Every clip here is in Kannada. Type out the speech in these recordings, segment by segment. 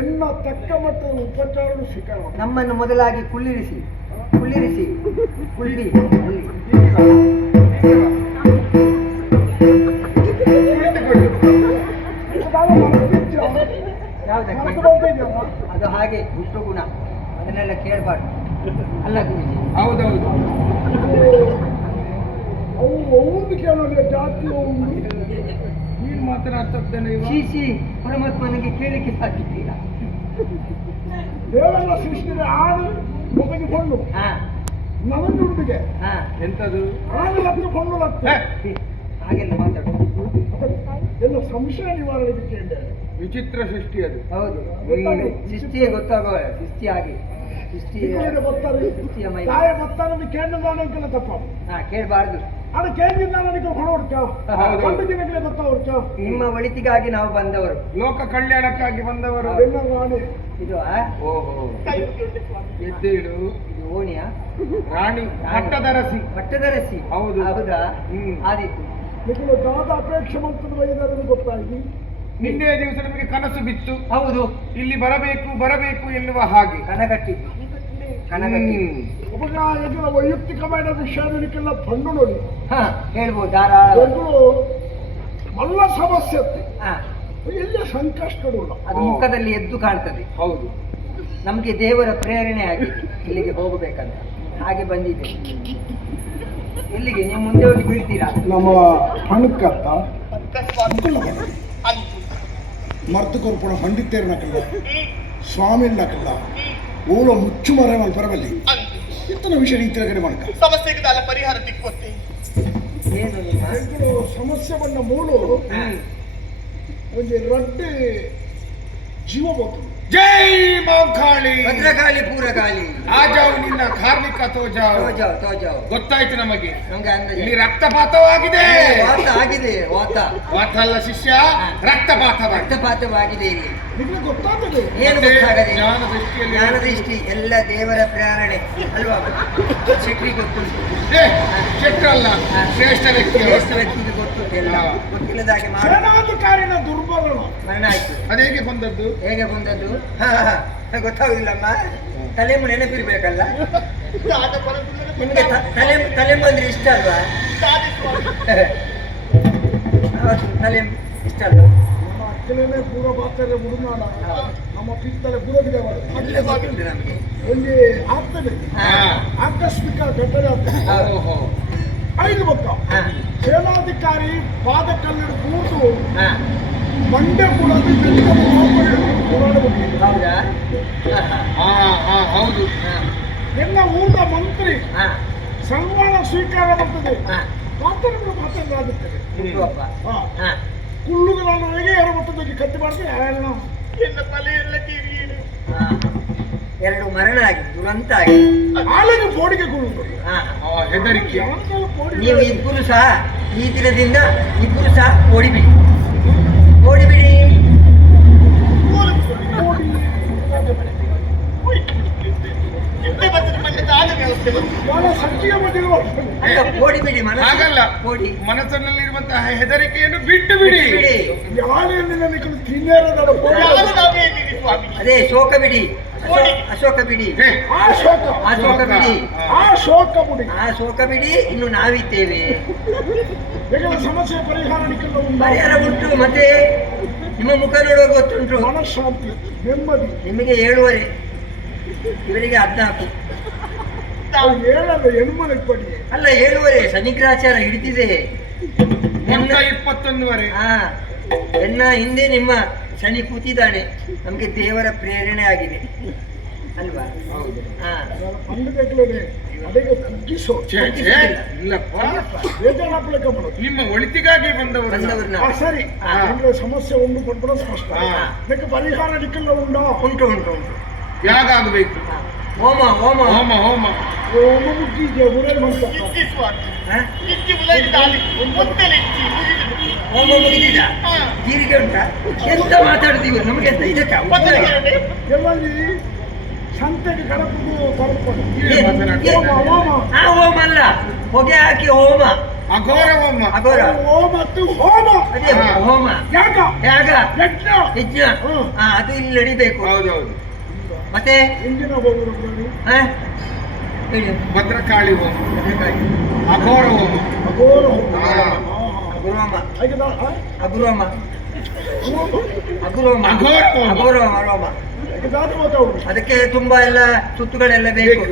ಎನ್ನ ತಕ್ಕ ಮಟ್ಟದ ಉಪಚಾರವನ್ನು ಸ್ವೀಕಾರ ನಮ್ಮನ್ನು ಮೊದಲಾಗಿ ಕುಳ್ಳಿರಿಸಿ ಕುಳ್ಳಿರಿಸಿ ಕುಳ್ಳಿ ಅದು ಹಾಗೆ ಹುಟ್ಟು ಗುಣ ಅದನ್ನೆಲ್ಲ ಕೇಳಬಾರ್ದು ಅಲ್ಲ ಗುರುಜಿ ಹೌದೌದು ಅವು ಒಂದು ಕೇಳೋದೇ ಜಾತಿ ಮಾತನಾಡ್ತಾ ಸಿ ಪರಮಾತ್ಮ ನನಗೆ ಕೇಳಲಿಕ್ಕೆ ಸಾಧ್ಯತೆಯಿಲ್ಲ ದೇವರ ಸೃಷ್ಟಿದ ಆಳು ಮುಗಿದು ಕೊಂಡು ನಮಗೆ ಉಂಟಿಗೆ ಎಂತದು ಆಳು ಹತ್ರ ಕೊಂಡು ಹಾಗೆಲ್ಲ ಮಾತಾಡೋದು ಎಲ್ಲ ಸಂಶಯ ನಿವಾರಣೆಗೆ ಕೇಳಿದೆ ವಿಚಿತ್ರ ಸೃಷ್ಟಿ ಅದು ಹೌದು ಸೃಷ್ಟಿಯೇ ಗೊತ್ತಾಗುವ ಸೃಷ್ಟಿಯಾಗಿ ಸೃಷ್ಟಿಯ ಗೊತ್ತಾಗ ಸೃಷ್ಟಿಯ ಮೈ ಕೇಳಬಾರ್ದು ಕೇಳಬಾರ್ದು ನಿಮ್ಮ ಒಳಿತಿಗಾಗಿ ನಾವು ಬಂದವರು ಲೋಕ ಕಲ್ಯಾಣಕ್ಕಾಗಿ ಬಂದವರು ಇದು ಎದ್ದೇಳು ಓಣಿಯ ರಾಣಿ ಪಟ್ಟದರಸಿ ಹೌದು ಹೌದಾ ಹ್ಮ್ ಆದಿತ್ತು ದಾದ ಅಪೇಕ್ಷೆ ಮಾಡ್ತದ ಗೊತ್ತಾಗಿ ನಿನ್ನೆ ದಿವಸ ನಮಗೆ ಕನಸು ಬಿತ್ತು ಹೌದು ಇಲ್ಲಿ ಬರಬೇಕು ಬರಬೇಕು ಎನ್ನುವ ಹಾಗೆ ಕನಗಟ್ಟಿತ್ತು ಕಣಗಟ್ಟಿ ಉಪಕಾರ ಇದರ ಬಂದು ನೋಡಿ ಹೇಳ್ಬೋದು ಮಲ್ಲ ಸಮಸ್ಯೆ ಎಲ್ಲ ಸಂಕಷ್ಟಗಳು ಅದು ಮುಖದಲ್ಲಿ ಎದ್ದು ಕಾಣ್ತದೆ ಹೌದು ನಮಗೆ ದೇವರ ಪ್ರೇರಣೆ ಆಗಿ ಇಲ್ಲಿಗೆ ಹೋಗಬೇಕಂತ ಹಾಗೆ ಬಂದಿದೆ ಇಲ್ಲಿಗೆ ನೀವು ಮುಂದೆ ಹೋಗಿ ಬೀಳ್ತೀರಾ ನಮ್ಮ ಹಣಕ್ಕತ್ತ ಮರ್ತು ಕೊರ್ಪಣ ಸ್ವಾಮಿ ನಕಲ್ಲ ಮೂಲ ಮುಚ್ಚು ಮರ ಪರವಲ್ಲಿ ಇತ್ತನ ವಿಷಯ ನೀನು ತಿರಗಡೆ ಮಾಡ ಸಮಸ್ಯೆಗೆ ಅಲ್ಲ ಪರಿಹಾರ ತಿಕ್ಕೋತಿ ಸಮಸ್ಯೆ ಬಂದ ಮೂಳು ಒಂದು ಜೀವ ಬಂತು ಜೈ ಮಾಂಕಾಳಿ ಭದ್ರಕಾಳಿ ಪೂರಕಾಳಿ ಆಜಾವು ನಿನ್ನ ಕಾರ್ಮಿಕ ತೋಜಾ ತೋಜಾವ್ ಗೊತ್ತಾಯ್ತು ನಮಗೆ ಇಲ್ಲಿ ರಕ್ತಪಾತವಾಗಿದೆ ವಾತ ಆಗಿದೆ ವಾತ ವಾತ ಅಲ್ಲ ಶಿಷ್ಯ ರಕ್ತಪಾತ ರಕ್ತಪಾತವಾಗಿದೆ ಇಲ್ಲಿ ಏನು ಜ್ಞಾನ ದೃಷ್ಟಿ ಎಲ್ಲ ದೇವರ ಪ್ರೇರಣೆ ಅಲ್ವಾ ಏ ಗೊತ್ತುಂಟು ಅಲ್ಲ ಶ್ರೇಷ್ಠ ವ್ಯಕ್ತಿ ಶ್ರೇಷ್ಠ ವ್ಯಕ್ತಿಗೆ ಗೊತ್ತು ಎಲ್ಲ ಗೊತ್ತಿಲ್ಲದ ಹಾಗೆ ಮಾಡೋಣ ದುರ್ಬಲನು ಮರಣ ಆಯ್ತು ಅದು ಹೇಗೆ ಬಂದದ್ದು ಹೇಗೆ ಬಂದದ್ದು ಹಾ ಹಾ ಗೊತ್ತಾಗುದಿಲ್ಲಮ್ಮ ತಲೆ ನೆನಪಿರ್ಬೇಕಲ್ಲ ನಿಮಗೆ ತಲೆ ತಲೆಂಬು ಅಂದ್ರೆ ಇಷ್ಟ ಅಲ್ವಾ ತಲೆ ಇಷ್ಟ ಅಲ್ವಾ ಕೆಲವೇ ಪೂರ್ವ ಭಾಗ್ತಾರೆ ಹುಡುಗಾಣ ನಮ್ಮ ಪೀಠದಲ್ಲಿ ಪೂರ್ವಿದೆ ಒಂದು ಆಗ್ತದೆ ಆಕಸ್ಮಿಕ ಘಟನೆ ಆಗ್ತದೆ ಐದು ಪಕ್ಕ ಸೇನಾಧಿಕಾರಿ ಪಾದ ಕಲ್ಲನ್ನು ಕೂತು ಮಂಡೆ ಕೂಡ ಹೌದು ಎಲ್ಲ ಊರಿನ ಮಂತ್ರಿ ಸನ್ಮಾನ ಸ್ವೀಕಾರ ಮಾಡ್ತದೆ ಮಾತಾಡಲು ಮಾತಾಡಲಾಗುತ್ತದೆ ಕುಳ್ಳುಗಳೊಳಗೆ ಯಾರು ಕತ್ತು ಮಾಡಿದ್ರೆ ಯಾರು ನಾವು ಎನ್ನ ಎರಡು ದುರಂತ ಆಗಿ ಕೋಡಿಗೆ ಹೆದರಿಕೆ ನೀವು ಇಬ್ಬರು ಸಹ ಈ ದಿನದಿಂದ ಇಬ್ಬರು ಸಹ ಓಡಿಬಿಡಿ ಓಡಿಬಿಡಿ ಮನಸ್ಸಿನಲ್ಲಿರುವಂತಹ ಹೆದರಿಕೆಯನ್ನು ಬಿಟ್ಟು ಬಿಡಿ ಅದೇ ಶೋಕ ಬಿಡಿ ಅಶೋಕ ಬಿಡಿ ಅಶೋಕ ಬಿಡಿ ಬಿಡಿ ಆ ಶೋಕ ಬಿಡಿ ಇನ್ನು ನಾವಿದ್ದೇವೆ ಸಮಸ್ಯೆ ಪರಿಹಾರ ಉಂಟು ಮತ್ತೆ ನಿಮ್ಮ ಮುಖ ನೋಡುವ ಗೊತ್ತುಂಟು ನಿಮಗೆ ಹೇಳುವರೆ ಇವರಿಗೆ ಅರ್ಧ ಹಾಕಿ ತಾವು ಹೇಳಲ್ಲ ಅಲ್ಲ ಏಳುವರೆ ಶನಿಗ್ರಹಾಚಾರ ಹಿಡಿದಿದೆ ಇಪ್ಪತ್ತೊಂದುವರೆ ಹಾ ಎನ್ನ ಹಿಂದೆ ನಿಮ್ಮ ಶನಿ ಕೂತಿದ್ದಾನೆ ನಮ್ಗೆ ದೇವರ ಪ್ರೇರಣೆ ಆಗಿದೆ ಅಲ್ವಾ ನಿಮ್ಮ ಒಳಿತಿಗಾಗಿ ಬಂದವರು ಸರಿ ಸಮಸ್ಯೆ ಒಂದು ಕೊಟ್ಬಿಡೋ ಸ್ಪಷ್ಟ ಪರಿಹಾರ ಉಂಟು ಉಂಟು ಉಂಟು ಯಾಗಾಗಬೇಕು ಹೋಮ ಹೋಮ ಹೋಮ ಹೋಮ ಎಂತ ಮಾತಾಡ್ತೀವಿ ನಮಗೆ ಹೊಗೆ ಹಾಕಿ ಹೋಮ ಅಘೋರ ಹೋಮ ಅಘೋರ ಹೋಮ ಅದು ಇಲ್ಲಿ ನಡಿಬೇಕು ಹೌದೌದು ಮತ್ತೆ ಹಿಂದಿನ ಹೋಮದಲ್ಲಿ ಭದ್ರಕಾಳಿ ಹೋಮ ಅಘೋರ ಹೋಮ ಅಘೋರ ಅಗುರೋಮ ಅಗುರೋಮ ಅಗುರೋಮ ಅಘೋರ ಅಘೋರ ಹೋಮ ಅದಕ್ಕೆ ತುಂಬಾ ಎಲ್ಲ ಸುತ್ತುಗಳೆಲ್ಲ ಬೇಕು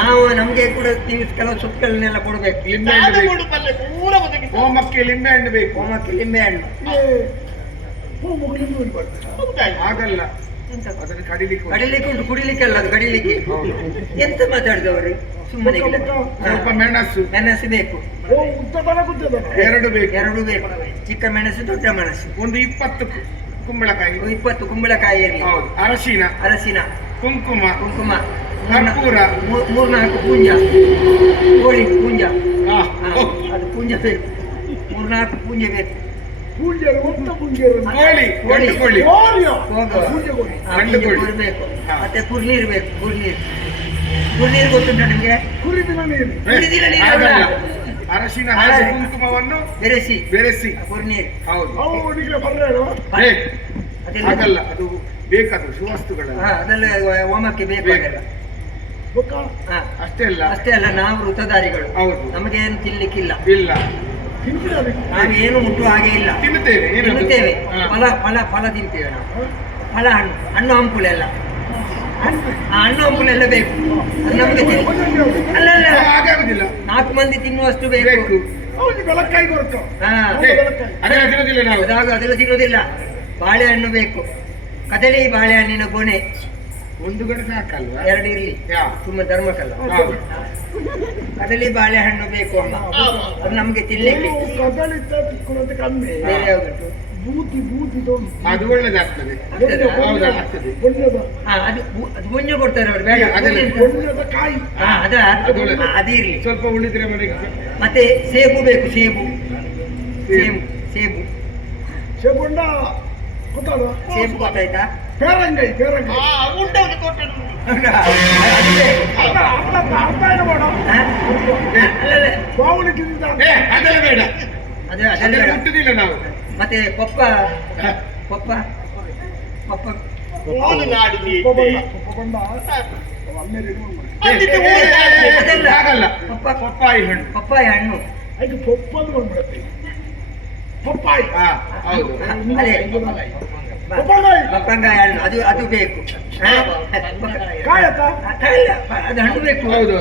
ನಾವು ನಮ್ಗೆ ಕೂಡ ಕೆಲವು ಸುತ್ತುಗಳನ್ನೆಲ್ಲ ಕೊಡಬೇಕು ಲಿಂಬೆ ಹಣ್ಣು ಹೋಮಕ್ಕೆ ಲಿಂಬೆ ಹಣ್ಣು ಬೇಕು ಹೋಮಕ್ಕೆ ಲಿಂಬೆ ಹಣ್ಣು ಆಗಲ್ಲ ಕಡಿಲಿಕ್ಕೆ ಉಂಟು ಕುಡಿಲಿಕ್ಕೆಲ್ಲ ಅದು ಕಡಿಲಿಕ್ಕೆ ಎಂತ ಮಾತಾಡುದು ಅವರು ಸುಮ್ಮನೆ ಸ್ವಲ್ಪ ಮೆಣಸು ಮೆಣಸು ಬೇಕು ಎರಡು ಬೇಕು ಎರಡು ಬೇಕು ಚಿಕ್ಕ ಮೆಣಸು ದೊಡ್ಡ ಮೆಣಸು ಒಂದು ಇಪ್ಪತ್ತು ಕುಂಬಳಕಾಯಿ ಇಪ್ಪತ್ತು ಕುಂಬಳಕಾಯಿ ಅರಸಿನ ಅರಸಿನ ಕುಂಕುಮ ಕುಂಕುಮ ಕರ್ಪೂರ ಮೂರ್ನಾಲ್ಕು ಪೂಂಜ ಕೋಳಿ ಪೂಂಜ ಅದು ಪೂಂಜ ಬೇಕು ಮೂರ್ನಾಲ್ಕು ಪೂಂಜ ಬೇಕು ಪೂಜೆಗೆ ಅಂತ ಪೂಜೆಗೆ ಮಾಡಿ ಕಂಡುಕೊಳ್ಳಿ ಪೂಜೆಗೊಳ್ಳಿ ಕಂಡುಕೊಳ್ಳಿ ಮತ್ತೆ ಕುರ್ಲಿ ಇರಬೇಕು ಕುರ್ಲಿ ಕುರ್ನೀರು ಗೊತ್ತುಂಟ ನಿಮಗೆ ಕುರಿದಿನ ನೀರು ಕುರಿದಿನ ನೀರು ಅರಶಿನ ಹಾಗೆ ಕುಂಕುಮವನ್ನು ಬೆರೆಸಿ ಬೆರೆಸಿ ಕುರ್ನೀರು ಹೌದು ಅವರಿಗೆ ಬರಲೇಳು ಅದಲ್ಲ ಅದು ಬೇಕಾದ ಸುವಸ್ತುಗಳಲ್ಲ ಅದೆಲ್ಲ ಹೋಮಕ್ಕೆ ಬೇಕಾಗಲ್ಲ ಅಷ್ಟೇ ಅಲ್ಲ ಅಷ್ಟೇ ಅಲ್ಲ ನಾವು ವೃತಧಾರಿಗಳು ಹೌದು ನಮಗೇನು ತಿನ್ಲಿಕ್ಕಿಲ್ಲ ಇಲ್ಲ ನಾವೇನು ಮುಟ್ಟು ಹಾಗೆ ಇಲ್ಲ ತಿನ್ನುತ್ತೇವೆ ಫಲ ಫಲ ಫಲ ತಿಂತೇವೆ ನಾವು ಫಲ ಹಣ್ಣು ಹಣ್ಣು ಎಲ್ಲ ಹಣ್ಣು ಎಲ್ಲ ಬೇಕು ನಮಗೆ ನಾಲ್ಕು ಮಂದಿ ತಿನ್ನುವಷ್ಟು ಬೇಕು ಅದೆಲ್ಲ ತಿನ್ನೋದಿಲ್ಲ ಬಾಳೆಹಣ್ಣು ಬೇಕು ಕದಳಿ ಬಾಳೆಹಣ್ಣಿನ ಗೊನೆ ಒಂದು ಗಡೆ ಸಾಕಲ್ವಾ ಎರಡು ಇರಲಿ ತುಂಬ ಧರ್ಮಕ್ಕಲ್ಲ ಅದರಲ್ಲಿ ಬಾಳೆಹಣ್ಣು ಬೇಕು ಅಮ್ಮ ಅದು ನಮಗೆ ತಿನ್ನಲಿಕ್ಕೆ ಕಮ್ಮಿ ಬೇರೆ ಯಾವುದು ಬೂದಿ ಬೂದಿದೊಂದು ಅದು ಒಳ್ಳೇದಾಗ್ತದೆ ಒಳ್ಳೇದಾಗ್ತದೆ ಅದು ಅದು ಮುಂಜೆ ಕೊಡ್ತಾರೆ ಅವರು ಬೇಡ ಒಳ್ಳೇದ ಕಾಯಿ ಅದ ಅದೇ ಇರಲಿ ಸ್ವಲ್ಪ ಉಳಿದ್ರೆ ಮನೆಗೆ ಮತ್ತೆ ಸೇಬು ಬೇಕು ಸೇಬು ಸೇಬು ಸೇಬು ಸೇಬು ಉಂಡ ಸೇಬು ಗೊತ್ತಾಯ್ತಾ ಪೇರಂಗೈ ಪೇರಂಗೈ ಆ ಉಂಟ ಒಂದು ಕೊಟ್ಟೆ ಹೌದಾ? ಅದು ಬೇಕು. ಅರ್ಧ ಅರ್ಧ ಅರ್ಧ ಏನು ಬೇಡ ಹಾ? ಅಲ್ಲ, ಅಲ್ಲ. ಬಾವುಲಿ ತಿಂದ ಏ ಅದೆಲ್ಲ ಬೇಡ ಅದು ಅದೆಲ್ಲ ಅದೆಲ್ಲ ಬೇಡ. ಮುಟ್ಟುದಿಲ್ಲ ನಾವು ಮತ್ತೆ ಪಪ್ಪ ಪಪ್ಪ ಪಪ್ಪ ಮೂಲ ನಾಡಿಗೆ ಉಪ್ಪ ಬಂದ ಉಪ್ಪ ಬಂದ ಅಮ್ಮೇರಿ ಅದಕ್ಕೆ ಏ, ಮೂಲ ಏ, ಏ, ಏ, ಅದೆಲ್ಲ. ಆಗಲ್ಲ ಪಪ್ಪ ಪಪ್ಪಾಯಿ ಹಣ್ಣು ಪಪ್ಪಾಯ ಹಣ್ಣು ಅದಕ್ಕೆ ಪೊಪ್ಪದು ಬಂದ್ಬಿಡತ್ತೆ ಪಪ್ಪಾಯಿ ಹಾ ಹೌದು ಅದು ಅದು ಬೇಕು ಅದು ಹಣ್ಣು ಬೇಕು ತಿನ್ನುವುದು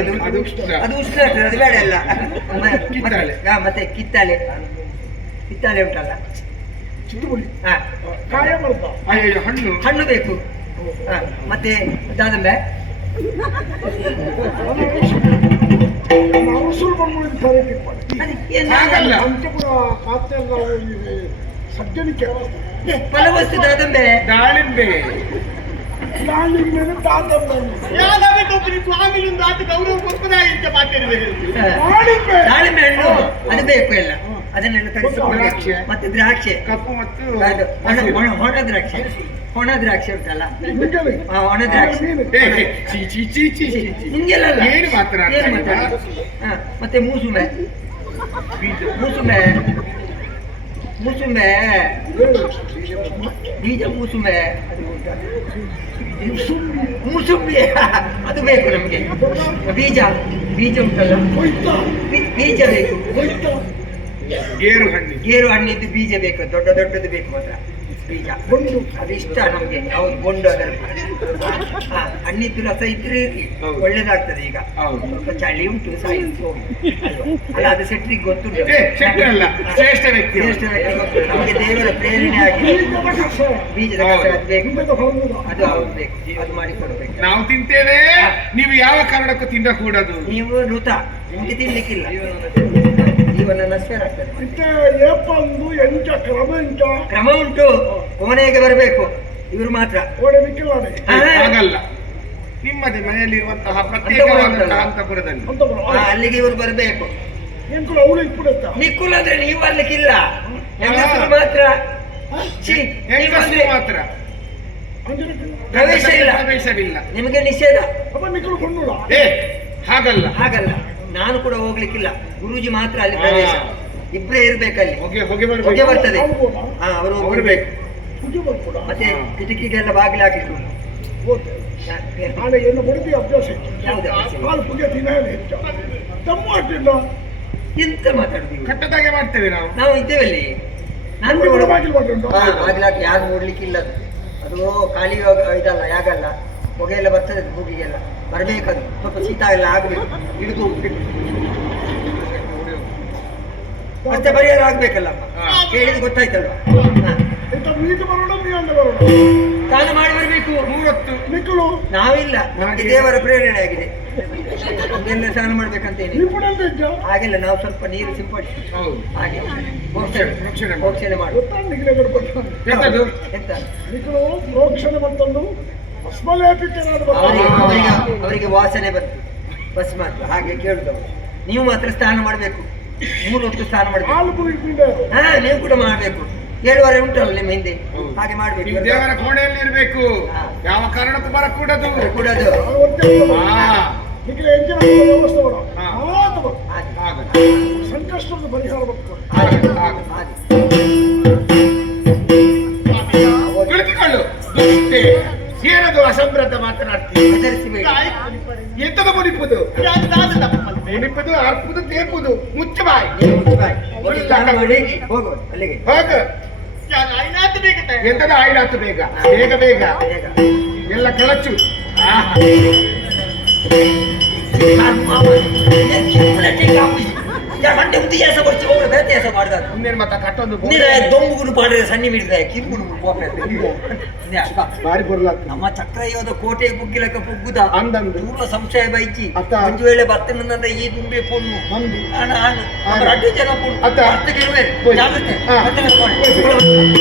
ಅದು ಅದು ಉಷ್ಣ ಅದು ಬೇಡ ಮತ್ತೆ ಕಿತ್ತಾಳೆ ಕಿತ್ತಾಳೆ ಉಂಟಲ್ಲ ಹಣ್ಣು ಹಣ್ಣು ಬೇಕು ಮತ್ತೆ ದಾದಂಬೆ ಅದಕ್ಕೆ ಸಜ್ಜನಿಕೆ ಫಲವಸ್ತು ದಾದಂಬೆ ದಾಳಿಂಬೆ ಸ್ವಾಮಿ ಗೌರವ ಅಂತ ದಾಳಿಂಬೆ ಹಣ್ಣು ಅದು ಬೇಕು ಎಲ್ಲ ಅದನ್ನೆಲ್ಲ ತರಿಸಿ ಮತ್ತೆ ದ್ರಾಕ್ಷೆ ಕಪ್ಪು ಮತ್ತು ಒಣ ದ್ರಾಕ್ಷಿ ಒಣ ದ್ರಾಕ್ಷಿ ಉಂಟಲ್ಲ ಒಣ ದ್ರಾಕ್ಷಿ ಮಾತ್ರ ಮತ್ತೆ ಮೂಸುಮೆ ಮೂಸುಮೆ ಮುಸುಂಬೆ ಬೀಜ ಮುಸುಂಬೆ ಮುಸುಂಬೆ ಅದು ಬೇಕು ನಮಗೆ ಬೀಜ ಬೀಜ ಉಂಟಲ್ಲ ಬೀಜ ಬೇಕು ಗೇರು ಹಣ್ಣಿ ಗೇರು ಹಣ್ಣಿದ್ದು ಬೀಜ ಬೇಕು ದೊಡ್ಡ ದೊಡ್ಡದು ಬೇಕು ಮಾತ್ರ ಬೀಜ ಗುಂಡು ಅದಿಷ್ಟ ನಮಗೆ ಅವ್ರು ಗುಂಡು ಅದನ್ನು ಹಣ್ಣಿದ್ದು ರಸ ಇದ್ರೆ ಒಳ್ಳೇದಾಗ್ತದೆ ಈಗ ಸ್ವಲ್ಪ ಚಳಿ ಉಂಟು ಸಾಯಿಸಿ ಅಲ್ಲ ಅದು ಸೆಟ್ರಿಗೆ ಶ್ರೇಷ್ಠ ವ್ಯಕ್ತಿ ಗೊತ್ತು ನಮಗೆ ದೇವರ ಪ್ರೇರಣೆ ಆಗಿ ಬೀಜದ ರಸ ಅದು ಅದು ಮಾಡಿ ಕೊಡಬೇಕು ನಾವು ತಿಂತೇವೆ ನೀವು ಯಾವ ಕಾರಣಕ್ಕೂ ತಿನ್ನಕೂಡದು ನೀವು ನೃತ ನಿಮಗೆ ತಿನ್ಲಿಕ್ಕಿಲ್ಲ ಆಗ್ತದೆ ಕ್ರಮ ಕ್ರಮ ಉಂಟು ಕೋಣೆಗೆ ಬರಬೇಕು ಇವರು ಮಾತ್ರ ನಿಮ್ಮದೇ ಮನೆಯಲ್ಲಿರುವಂತಹ ಪ್ರತ್ಯೇಕವಾದಂತಹ ಅಲ್ಲಿಗೆ ಇವರು ಬರಬೇಕು ನೀನ್ ಅಂದ್ರೆ ನೀವು ಅಲ್ಲಿಕ್ಕಿಲ್ಲ ಮಾತ್ರ ಮಾತ್ರ ಪ್ರವೇಶ ಇಲ್ಲ. ಪ್ರವೇಶವಿಲ್ಲ ನಿಮಗೆ ನಿಷೇಧ ಹಾಗಲ್ಲ ಹಾಗಲ್ಲ ನಾನು ಕೂಡ ಹೋಗ್ಲಿಕ್ಕಿಲ್ಲ ಗುರೂಜಿ ಮಾತ್ರ ಅಲ್ಲಿ ಪ್ರವೇಶ ಇಬ್ಬರೇ ಇರ್ಬೇಕಲ್ಲಿ ಹೊಗೆ ಬರ್ತದೆ ಹಾ ಅವರು ಬಿಡ್ಬೇಕು ಮತ್ತೆ ಕಿಟಕಿಗೆಲ್ಲ ಬಾಗಿಲು ಹಾಕಿದ್ರು ಏನು ಬಡಿದು ಅಭ್ಯಾಸ ಎಂತ ಮಾತಾಡುದು ಕಟ್ಟದಾಗೆ ಮಾಡ್ತೇವೆ ನಾವು ನಾವು ಇದ್ದೇವೆ ಅಲ್ಲಿ ನಾನು ಬಾಗಿಲಾಕಿ ಯಾರು ನೋಡ್ಲಿಕ್ಕಿಲ್ಲ ಅದು ಖಾಲಿ ಇದಲ್ಲ ಯಾಗಲ್ಲ ಹೊಗೆ ಎಲ್ಲ ಬರ್ತದೆ ಮೂಗಿಗೆಲ್ಲ ಬರಬೇಕದು ಸ್ವಲ್ಪ ಶೀತ ಎಲ್ಲ ಆಗಬೇಕು ಹಿಡಿದು ಮತ್ತೆ ಬರೆಯಲು ಆಗ್ಬೇಕಲ್ಲ ಕೇಳಿದ್ ಗೊತ್ತಾಯ್ತಲ್ವ ಸ್ನಾನ ಮಾಡಿ ಬರಬೇಕು ಮೂವತ್ತು ಮಿಕ್ಕಳು ನಾವಿಲ್ಲ ನಮಗೆ ದೇವರ ಪ್ರೇರಣೆ ಆಗಿದೆ ಎಲ್ಲ ಸ್ನಾನ ಮಾಡ್ಬೇಕಂತ ಹಾಗೆಲ್ಲ ನಾವು ಸ್ವಲ್ಪ ನೀರು ಸಿಂಪಡಿಸಿ ಹಾಗೆ ಮಾಡಿ ಎಂತ ಮಿಕ್ಕಳು ಪ್ರೋಕ್ಷಣೆ ಬಂತಂದು ಅವರಿಗೆ ವಾಸನೆ ಬಂತು ಮಾತ್ರ ಹಾಗೆ ಕೇಳಿದವರು ನೀವು ಮಾತ್ರ ಸ್ನಾನ ಮಾಡಬೇಕು ಮೂರು ಹೊತ್ತು ಸ್ನಾನ ಮಾಡಬೇಕು ಹಾ ನೀವು ಕೂಡ ಮಾಡಬೇಕು ಏಳುವರೆ ಉಂಟಲ್ಲ ನಿಮ್ಮ ಹಿಂದೆ ಹಾಗೆ ಮಾಡಬೇಕು ದೇವರ ಕೋಣೆಯಲ್ಲಿ ಇರಬೇಕು ಯಾವ ಕಾರಣಕ್ಕೂ ಬರಕೂಡದು ಕೂಡದು ಸಂಕಷ್ಟದ ಪರಿಹಾರ ಬರ್ತಾರೆ ಎಂದೇಗ ಬೇಗ ಬೇಗ ಎಲ್ಲ ಕಳಚು ಮಂಡೆ ಉದ್ಯಾಸ ಬರ್ಚಿ ಅವ್ರ ವ್ಯತ್ಯಾಸ ಮಾಡಿದ ಮತ್ತೆ ಕಟ್ಟೊಂದು ಸಣ್ಣಿ ಮಿಡಿದ ಬಾರಿ ಬರ್ಲ ನಮ್ಮ ಚಕ್ರ ಕೋಟೆ ಬುಗ್ಗಿಲಕ ಬುಗ್ಗುದ ಅಂದಂದು ಪೂರ್ವ ಸಂಶಯ ಬೈಚಿ ಒಂದು ವೇಳೆ ಈ ದುಂಬೆ ಪೊಣ್ಣು ಒಂದು ಜನ ಅರ್ಥ